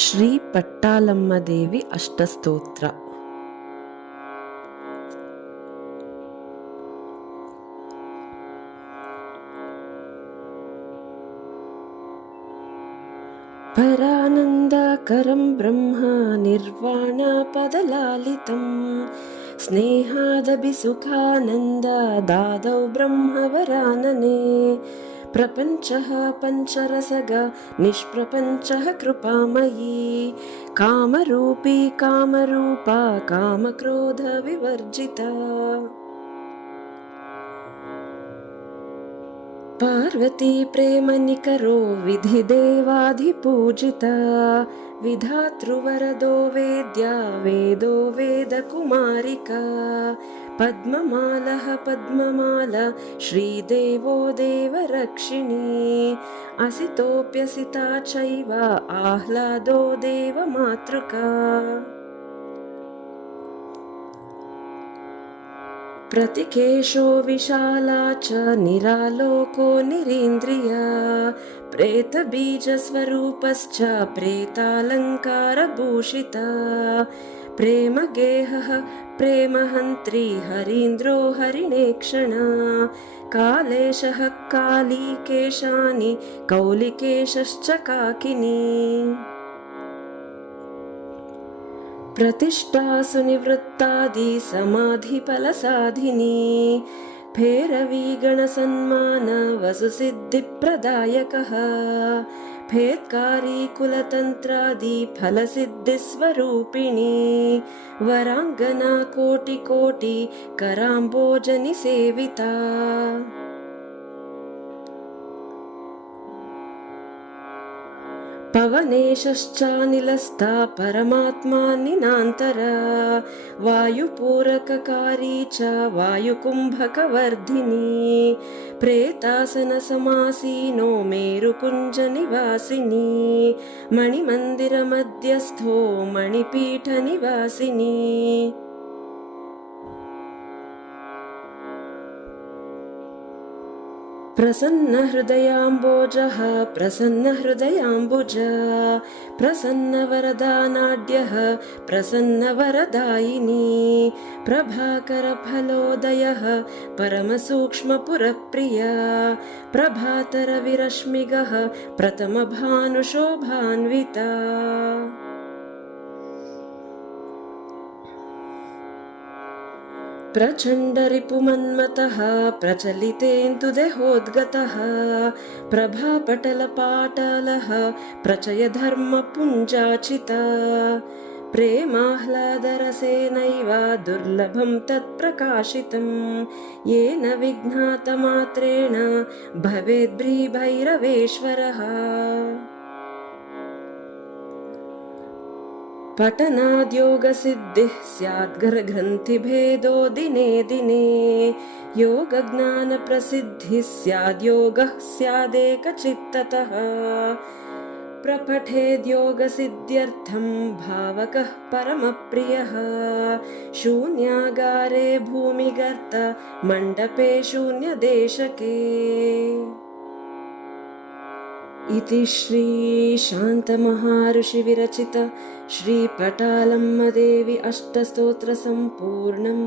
ಶ್ರೀ ಪಟ್ಟಾಲಮ್ಮ ದೇವಿ ಅಷ್ಟಸ್ತೋತ್ರ परानन्दाकरं ब्रह्म निर्वाणपदलालितं स्नेहादपि सुखानन्दादौ ब्रह्मवरानने प्रपञ्चः पञ्चरसग निष्प्रपञ्चः कृपामयी कामरूपी कामरूपा कामक्रोधविवर्जिता पार्वती प्रेमनिकरो विधिदेवाधिपूजिता। विधातृवरदो वेद्या वेदो वेदकुमारिका पद्ममालः पद्ममाल श्रीदेवो देवरक्षिणी। असितोऽप्यसिता चैव आह्लादो देवमातृका। प्रतिकेशो विशाला च निरालोको निरीन्द्रिया। प्रेतबीजस्वरूपश्च प्रेतालङ्कारभूषिता प्रेमगेहः प्रेमहन्त्री हरीन्द्रो हरिणेक्षणा। कालेशः कालीकेशानि कौलिकेशश्च काकिनी। प्रतिष्ठासु निवृत्तादि समाधिफलसाधिनी भेरवीगणसन्मान वसुसिद्धिप्रदायकः भेत्कारी कुलतन्त्रादि फलसिद्धिस्वरूपिणी वराङ्गना कोटिकोटि कराम्बोजनि सेविता पवनेशश्चानिलस्था परमात्मा निनान्तरा। वायुपूरककारी च वायुकुम्भकवर्धिनी। प्रेतासनसमासीनो मेरुकुञ्जनिवासिनी। मणिमन्दिरमध्यस्थो मणिपीठनिवासिनी प्रसन्नहृदयाम्बोजः प्रसन्नहृदयाम्बुज। प्रसन्नवरदानाड्यः प्रसन्नवरदायिनी। प्रभाकरफलोदयः परमसूक्ष्मपुरप्रिया। प्रभातरविरश्मिगः प्रथमभानुशोभान्विता प्रचण्डरिपुमन्मतः प्रचलितेन्दुदेहोद्गतः प्रभापटलपाटलः प्रचयधर्मपुञ्जाचिता प्रेमाह्लादरसेनैव दुर्लभं तत्प्रकाशितं येन विघ्नातमात्रेण भवेद्भ्रीभैरवेश्वरः पठनाद्योगसिद्धिः स्याद्ग्रन्थिभेदो दिने। दिने योगज्ञानप्रसिद्धिः स्याद्योगः स्यादेकचित्ततः। प्रपठेद्योगसिद्ध्यर्थं भावकः परमप्रियः। शून्यागारे भूमिगर्त मण्डपे शून्यदेशके इति श्रीशान्तमहाऋषिविरचित श्रीपटालम्मदेवि अष्टस्तोत्रसम्पूर्णम्